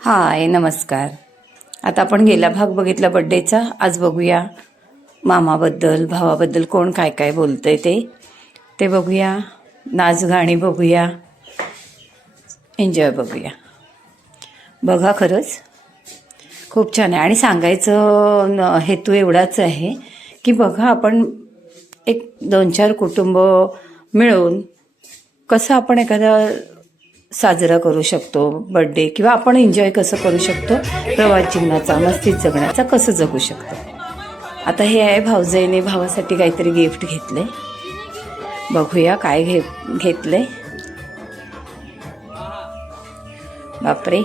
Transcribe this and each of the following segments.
हाय नमस्कार. आता आपण गेला भाग बघितला बड्डेचा आज बघूया मामाबद्दल भावाबद्दल कोण काय काय बोलतंय ते. ते बघूया. नाच गाणी बघूया. एन्जॉय बघूया. बघा खरंच. खूप छान आहे. आणि सांगायचं न- हेतू एवढाच आहे की बघा आपण एक दोन चार कुटुंब मिळून कसं आपण एखादा साजरा करू शकतो बड्डे किंवा आपण एन्जॉय कसं करू शकतो प्रवास जीवनाचा मस्तीत जगण्याचा कसं जगू शकतो. आता हे आहे भाऊजाईने भावासाठी काहीतरी गिफ्ट घेतले बघूया काय घे घेतलं आहे बापरे.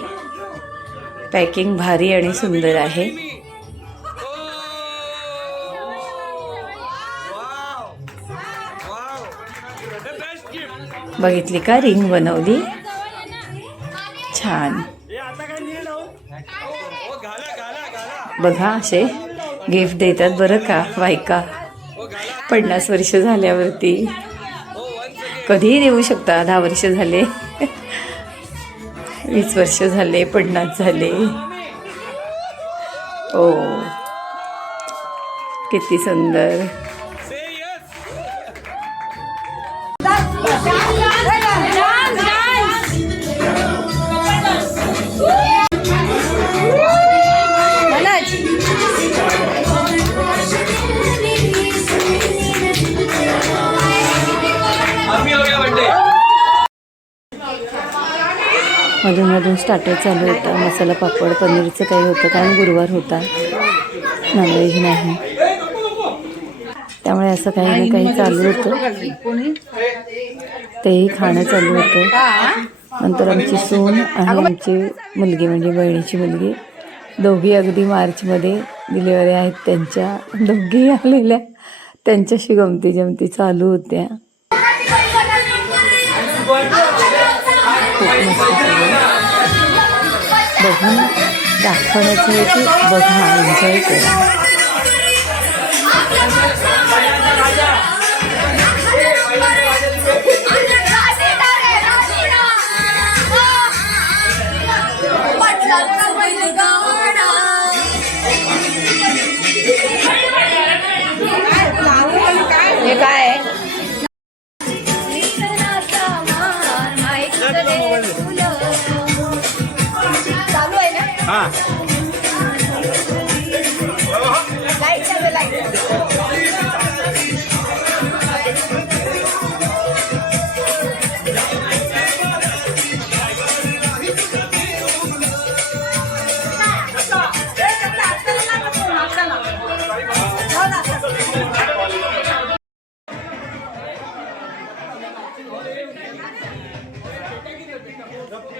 पॅकिंग भारी आणि सुंदर आहे. बघितली का? रिंग बनवली. छान. बघा असे गिफ्ट देतात बरं का बायका. पन्नास वर्ष झाल्यावरती. कधीही देऊ शकता दहा वर्ष झाले. वीस वर्ष झाले पन्नास झाले. ओ किती सुंदर. मधूनमधून स्टार्टर चालू होता. मसाला पापड पनीरचं काही होतं कारण गुरुवार होता. नॉनव्हेज नाही. त्यामुळे असं काही ना काही चालू होतं. तेही खाणं चालू होतं. नंतर आमची सून आणि आमची मुलगी म्हणजे बहिणीची मुलगी दोघी अगदी मार्चमध्ये डिलिव्हरी आहेत त्यांच्या. दोघी आलेल्या. त्यांच्याशी गमती जमती चालू होत्या. खूप मस्त सगळं. बघून दाखवण्याचं आहे की बघा एन्जॉय करा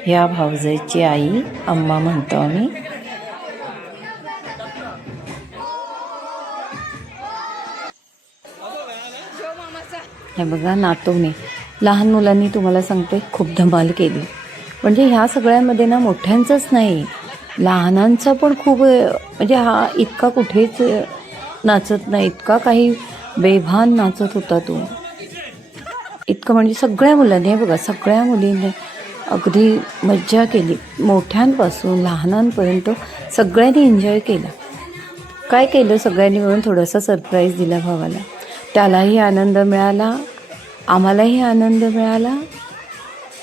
ह्या भाऊजाईची आई अम्मा म्हणतो आम्ही. हे बघा नातवने लहान मुलांनी तुम्हाला सांगते खूप धमाल केली. म्हणजे ह्या सगळ्यामध्ये ना मोठ्यांचंच नाही लहानांचा पण खूप म्हणजे हा इतका कुठेच नाचत नाही इतका काही बेभान नाचत होता तो. इतकं म्हणजे सगळ्या मुलांनी हे बघा सगळ्या मुलींनी अगदी मज्जा केली. मोठ्यांपासून लहानांपर्यंत सगळ्यांनी एन्जॉय केला. काय केलं सगळ्यांनी मिळून? थोडासा सरप्राईज दिला भावाला. त्यालाही आनंद मिळाला. आम्हालाही आनंद मिळाला.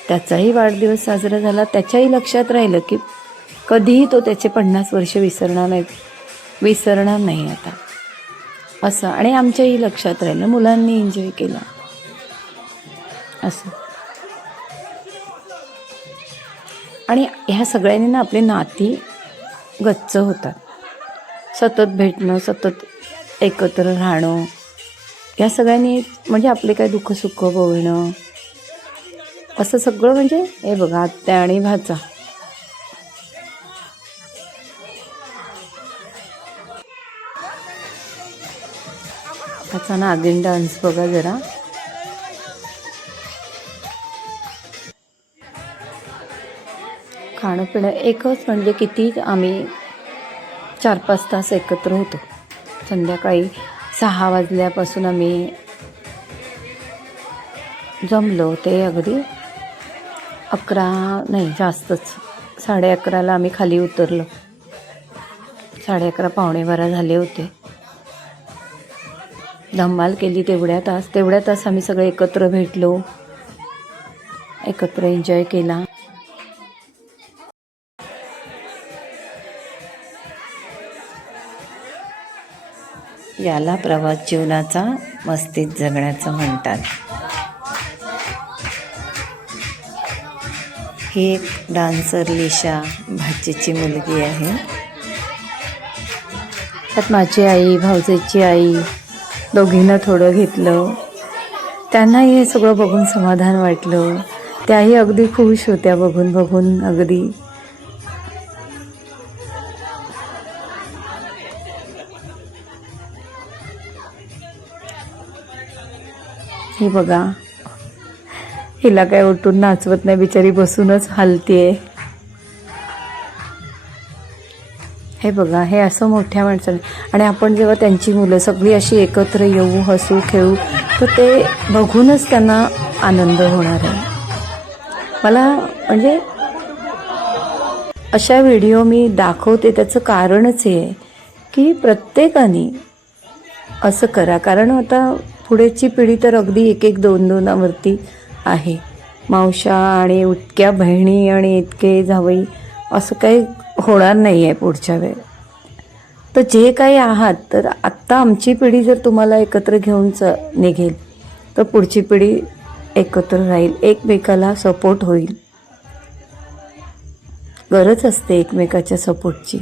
त्याचाही वाढदिवस साजरा झाला. त्याच्याही लक्षात राहिलं की कधीही तो त्याचे पन्नास वर्ष विसरणार नाही. विसरणार नाही आता. असं. आणि आमच्याही लक्षात राहिलं. मुलांनी एन्जॉय केला. असं. आणि ह्या सगळ्यांनी ना आपली नाती गच्च होतात. सतत भेटणं सतत एकत्र राहणं या सगळ्यांनी म्हणजे आपले काय दुःख सुख बोलणं असं सगळं म्हणजे हे बघा आत्या आणि भाचा. त्याचा नागिन डान्स बघा जरा. खाणं पिणं एकच म्हणजे किती आम्ही चार पाच तास एकत्र होतो. संध्याकाळी सहा वाजल्यापासून आम्ही जमलो ते अगदी अकरा नाही जास्तच. साडे अकराला आम्ही खाली उतरलो. साडे अकरा पावणे बारा झाले होते. धम्माल केली तेवढ्या तास. तेवढ्या तास आम्ही सगळे एकत्र भेटलो. एकत्र एन्जॉय केला. याला प्रवास जीवनाचा मस्तीत जगण्याचं म्हणतात. ही एक डान्सर लिशा भाचीची मुलगी आहे. त्यात माझी आई भाऊजेची आई दोघींना थोडं घेतलं. त्यांनाही हे सगळं बघून समाधान वाटलं. त्याही अगदी खुश होत्या बघून बघून अगदी. हे बघा. हिला काय उठून नाचवत नाही बिचारी बसूनच हलतीये. हे बघा हे असं मोठ्या माणसाने. आणि आपण जेव्हा त्यांची मुलं सगळी अशी एकत्र येऊ हसू खेळू तर ते बघूनच त्यांना आनंद होणार आहे. मला म्हणजे अशा व्हिडिओ मी दाखवते त्याचं कारणच हे की प्रत्येकाने असं करा. कारण आता पुढेची पिढी तर अगदी एक एक दोन दोनावरती आहे. मावशा आणि इतक्या बहिणी आणि इतके जावई असं काही होणार नाही आहे पुढच्या वेळ. तर जे काही आहात तर आत्ता आमची पिढी जर तुम्हाला एकत्र घेऊन च निघेल तर पुढची पिढी एकत्र राहील एकमेकाला सपोर्ट होईल. गरज असते एकमेकाच्या सपोर्टची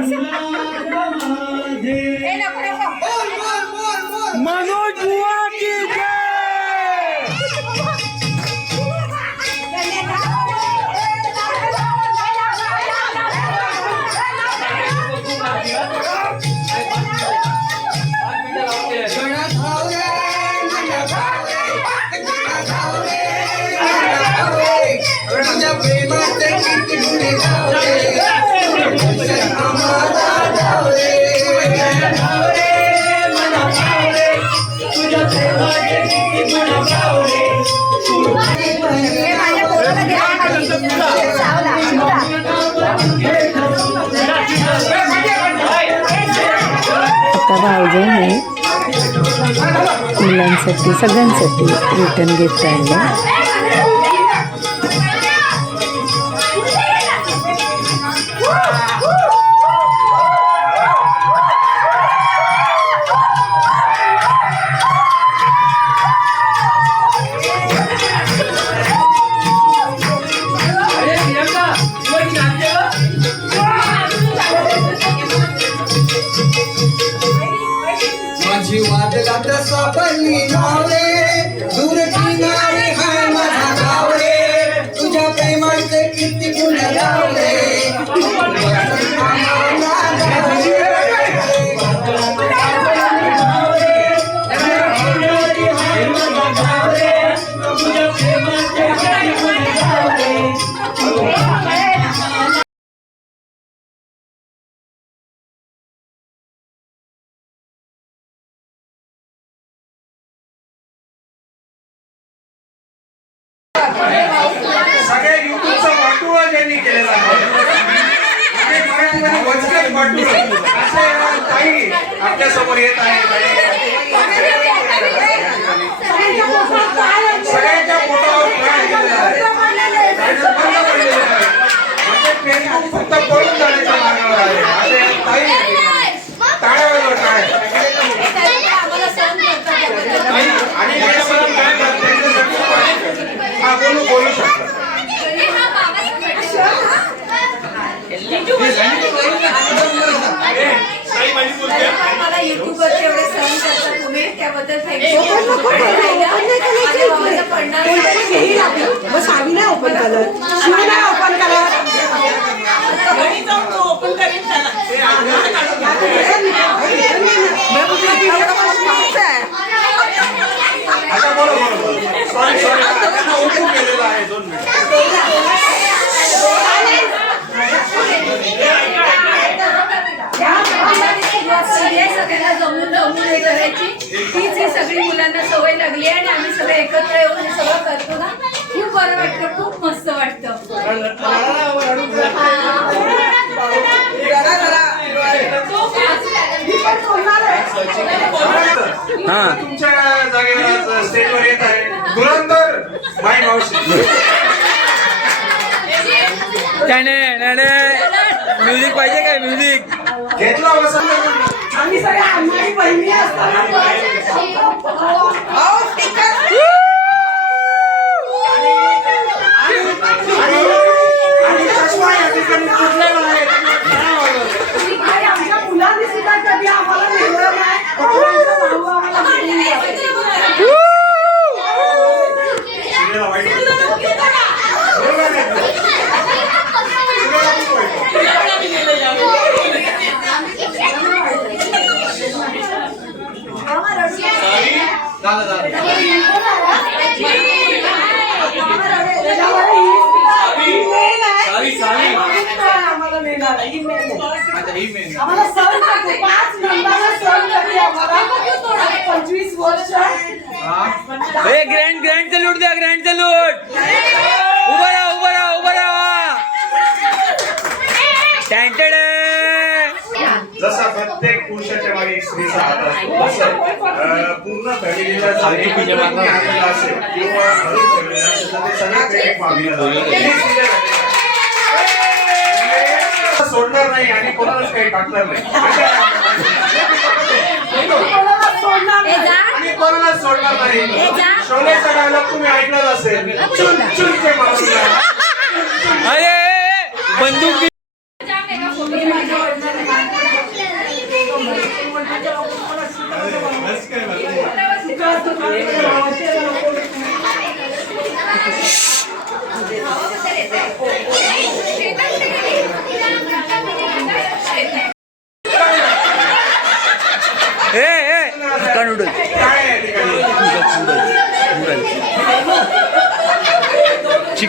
Não! ए, माझ्या आता मुलांसाठी सगळ्यांसाठी रिटर्न गिफ्ट आणलं. वचकट असे ताई आपल्यासमोर येत आहे. सगळ्यांच्या पोटावर प्राण गेलेला आहे बंद पडलेलं आहे. म्हणजे फेसबुक म्हणजे फक्त पळून जाण्याच्या मार्गावर आहे. असे ताई टाळ्या. आणि बोलू बोलू मला युट्यूबवरचे एवढे सहन करता तुम्ही त्याबद्दल थँक्यू माझ्या भावाचं पडणार नाही. मग सावी नाही ओपन करत शिव नाही ओपन करत आता बोला बोला सॉरी सॉरी त्यांना ओपन केलेलं आहे दोन मिनिट जमून जमून तीच ही. सगळी मुलांना सवय लागली आणि आम्ही एकत्र येऊन सगळं करतो ना बरं खूप मस्त वाटतं तुमच्या जागेवर स्टेजवर येत आहे. माय मावशी. काय? आणि आमच्या मुलांनी सुद्धा कधी आम्हाला नेलं नाही आमचा भाऊ आम्हाला घेऊन जातो. शिलेला वाईट वाटतं. बरोबर आहे का? शिलेला खूप वाईट वाटतं. त्याच्यामुळे ही- ही main आहे. आम्हाला नेणार आहे, ही main आहे. आम्हाला सहन करते. पाच नंबरला सहन करते आम्हाला. पंचवीस वर्ष. ए ग्रँड ग्रँड सल्यूट द्या ग्रँड सल्यूट उभा राहा उभा राहा उभा राहा. टँटेड जसा प्रत्येक पुरुषाच्या मागे एक स्त्रीचा हात असतो तसं पूर्ण फॅमिलीला असेल किंवा असेल तर ते एक नाही आणि कोणालाच काही टाकणार नाही. आणि कोणालाच सोडणार नाही. शोलेचा डायलॉग तुम्ही ऐकलाच असेल. चुन चुन के मारूंगा. अरे बंदूक दे. ए ए हक्का नूडल काय आहे या ठिकाणी? चिकन हक्का नूडल्स जरी आहे अलग निरंजन तरी दात निबंधनाचं आता भावाला मिठी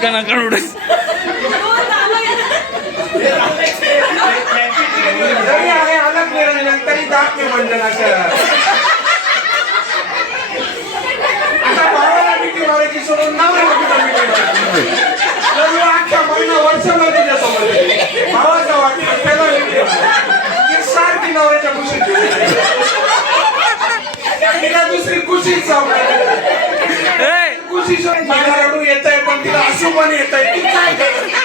मारायची सोडून नवऱ्याला कुठं मिठी मारायची तर मी अख्खा महिना वर्षभर तिच्यासमोर आहे. भावाचा वाटलं त्याला मिठी मारायची. ती सारखी नवऱ्याच्या कुशीत तिला दुसरी कुशीच सापडली ए कुशी सोडून मला रडू येत आहे पण तिला हसू पण येत आहे ती काय करते?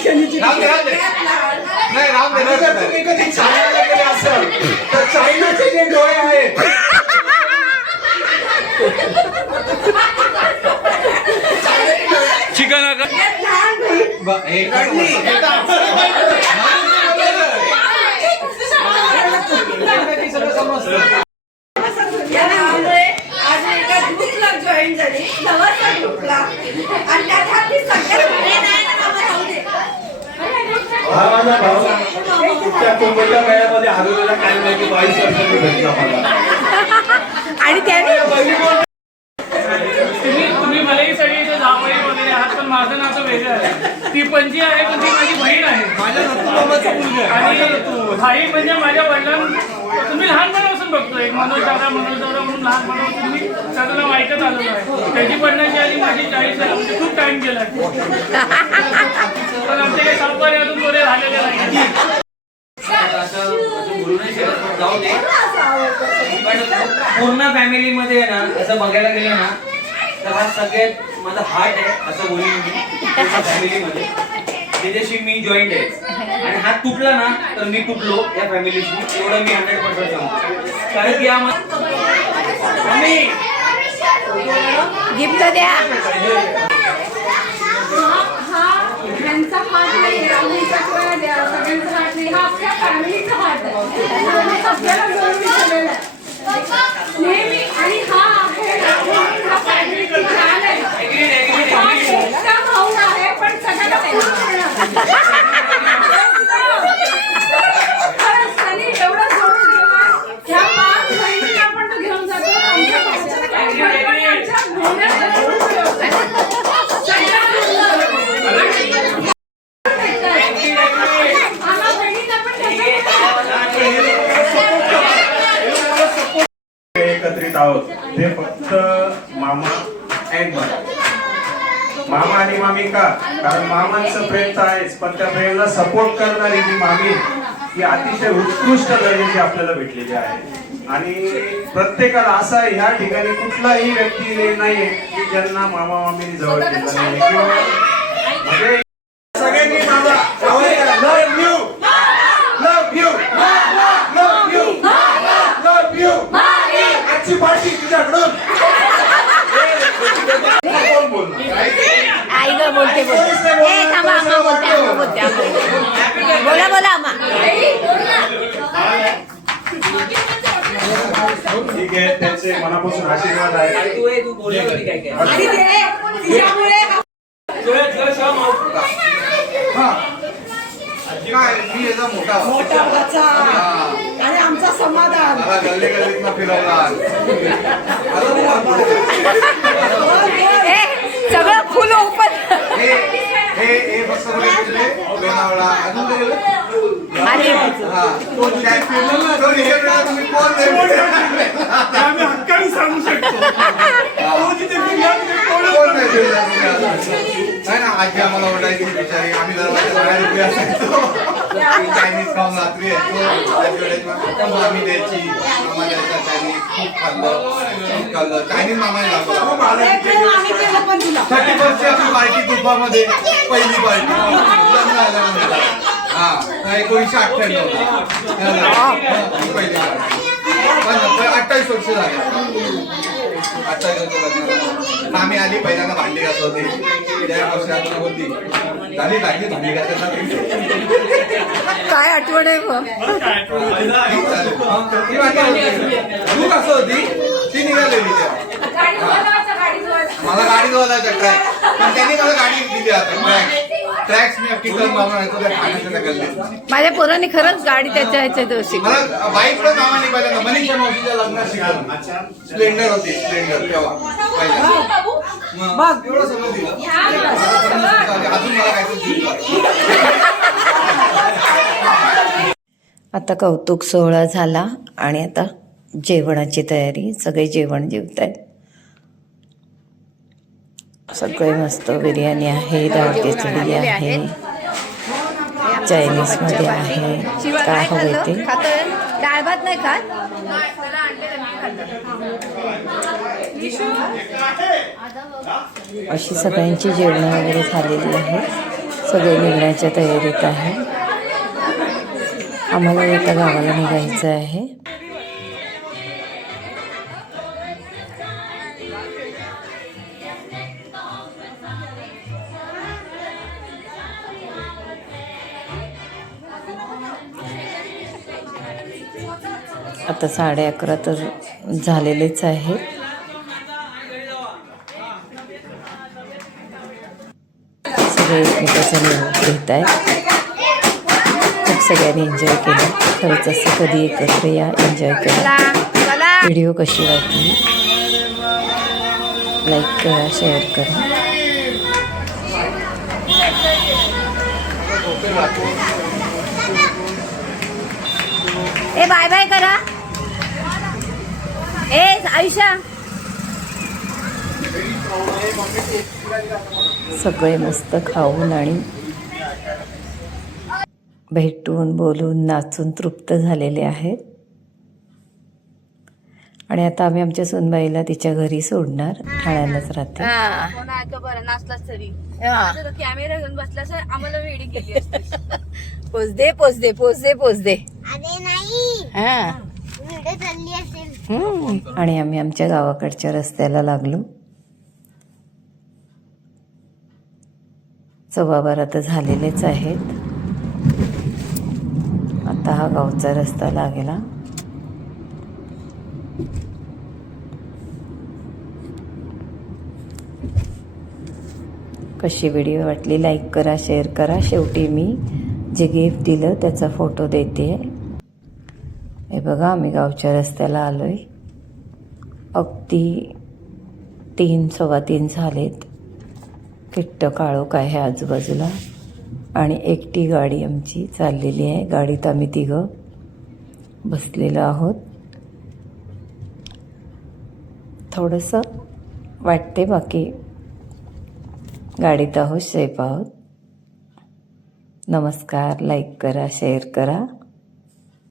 आणि जर तुम्ही कधी चायनाला गेले असाल तर चायनाचे जे डोळे आहेत. चिकन हक्का त्यामुळे आज एका ग्रुपला जॉईन झाली. नवाचा ग्रुपला आणि त्यात हा ती सगळ्यात नाही नाही ना बाबा राहू दे. हा माझा भाऊ त्या कुंभच्या मेळ्यामध्ये हरवलेला काही नाही की बावीस वर्षांनी भेटला मला आणि त्याने तुम्ही तुम्ही माझं नातं वेगळं आहे. ती पणजी आहे पण ती माझी बहीण आहे. आणि भाई म्हणजे माझ्या वडिलां तुम्ही लहानपणापासून बघतोय. मनोज दादा मनोज दादा म्हणून लहानपणापासून मी सगळं ऐकत आलेलो आहे. त्याची पडण्याची आधी माझी चाळीस आहे. म्हणजे खूप टाइम गेलाय. पण आमचे काही सावकार अजून थोडे झालेले नाही पूर्ण फॅमिलीमध्ये ना असं बघायला गेलं ना तर हा सगळ्यात माझा हार्ट आहे असं बोलीन मी. फॅमिलीमध्ये त्याच्याशी मी जॉईंट आहे. आणि हात तुटला ना तर मी तुटलो या फॅमिलीशी एवढं मी हंड्रेड पर्सेंट सांगतो. कारण की यामध्ये गिफ्ट द्या. ह्यांचा हात नाही राहुलचा किंवा द्या- सगळ्यांचा हात नाही हा आपल्या फॅमिलीचा हात आहे त्यामुळे सगळ्याला मिळून दिलेला आहे नेहमी आणि हा आहे राहुल हा फॅमिलीचा जान आहे हा एकटा भाऊ आहे पण सगळ्याला पूर्ण करणार. खरंच त्यांनी एवढं सोडून दिलं ह्या पाच बहिणींना पण तो घेऊन जातो आमच्या भाच्याला काही गडबड आमच्या घोड्याला सोडून ठेवतो. आम्हा बहिणींना पण एकत्रित आहोत ते फक्त मामा ऐन मामा. मामा आणि मामी का माणसं मामांचं प्रेम तर आहेच पण त्या प्रेमला सपोर्ट करणारी जी मामी ही अतिशय उत्कृष्ट दर्जाची आपल्याला भेटलेली आहे. आणि प्रत्येकाला असा ह्या ठिकाणी कुठलाही व्यक्ती नाहीये की ज्यांना मामा मामीने जवळ केलं नाही म्हणजे सगळ्यांनी मामा love you love you love you love you आजची पार्टी तुझ्याकडून कोण बोलणार? आई ग बोलते बोलते ए थांबा आम्हा बोला बोला आम्हा ठीक आहे त्यांचे मनापासून आशीर्वाद आहे. तू ए, तू बोलला कधी काय काय? आणि मोठा. आमचा समाधान. गल्ली गल्लीत फिरवला ए सगळं फुल ओपन हे आम्ही हक्काने सांगू शकतो. तो जिथे फिरला तिथे कोणच कोण नाही? नाही ना आजी आम्हाला ओरडायची बिचारी आम्ही दरवाजा मग आम्ही द्यायची. मामा द्यायचा चायनीज खूप खाल्लं. खूप खाल्लं. चायनीज मामाने दाखवला थर्टी फर्स्ट आपली पार्टी तुपामध्ये पहिली पार्टी. लग्न झाल्यानंतर. हा एकोणीसशे अठ्ठ्याण्णव. पहिली पण अठ्ठावीस वर्ष झाले. आम्ही आधी पहिल्यांदा भांडी घासत होती. त्या वर्षात होती. झाली लागली भांडी घासायला. काय आठवण आहे मग? ती भांडी होती. तू कसं होती. ती निघालेली मला गाडी धुवायला ट्रॅक. पण त्यांनी मला गाडी दिली आता माझ्या पोरांनी खरंच गाडी त्याच्या शिकली मला बाईक पण मामाने पहिल्यांदा मनीषा मावशीच्या लग्नात शिकवलं स्प्लेंडर होती स्प्लेंडर तेव्हा. पहिल्यांदा मग एवढं सगळं दिलं. अजून मला काहीतरी दिलं आता कौतुक सोहळा झाला आणि आता जेवणाची तयारी सगळे जेवण जेवत आहेत सगळे मस्त बिर्याणी आहे डाळ खिचडी आहे चायनीजमध्ये आहे. काय हवे ते? डाळ भात नाही खात? अशी सगळ्यांची जेवणं वगैरे झालेली आहे. सगळे निघण्याच्या तयारीत आहे. आम्हाला एका गावाला निघायचं आहे. आता साडे अकरा तर झालेलेच आहे. सगळे एकमेकाचा घेत आहेत खूप सगळ्यांनी एन्जॉय केलं. खरंच असं कधी एकत्र या एन्जॉय करा. व्हिडिओ कशी वाटली? लाईक करा शेअर करा. ए बाय बाय करा. ए आयुषा. सगळे मस्त खाऊन आणि भेटून बोलून नाचून तृप्त झालेले आहेत. आणि आता आम्ही आमच्या सुनबाईला तिच्या घरी सोडणार ठाण्यालाच राहते कॅमेरा घेऊन बसला आम्हाला वेडी केली पोच दे पोच दे पोच दे पोच दे. अरे नाही. हा. व्हिडिओ चालली असेल. आणि आम्ही आमच्या गावाकडच्या रस्त्याला लागलो. सव्वा बारा तर झालेलेच आहेत. आता हा गावचा रस्ता लागेला. कशी व्हिडिओ वाटली लाईक करा शेअर करा. शेवटी मी जे गिफ्ट दिलं त्याचा फोटो देते हे बघा आम्ही गावच्या रस्त्याला आलो आहे अगदी तीन सव्वा तीन झालेत. किट्ट काळोख आहे आजूबाजूला. आणि एकटी गाडी आमची चाललेली आहे. गाडीत आम्ही तिघं बसलेलो आहोत. थोडंसं वाटते बाकी. गाडीत आहोत शेप आहोत. नमस्कार लाईक करा शेअर करा.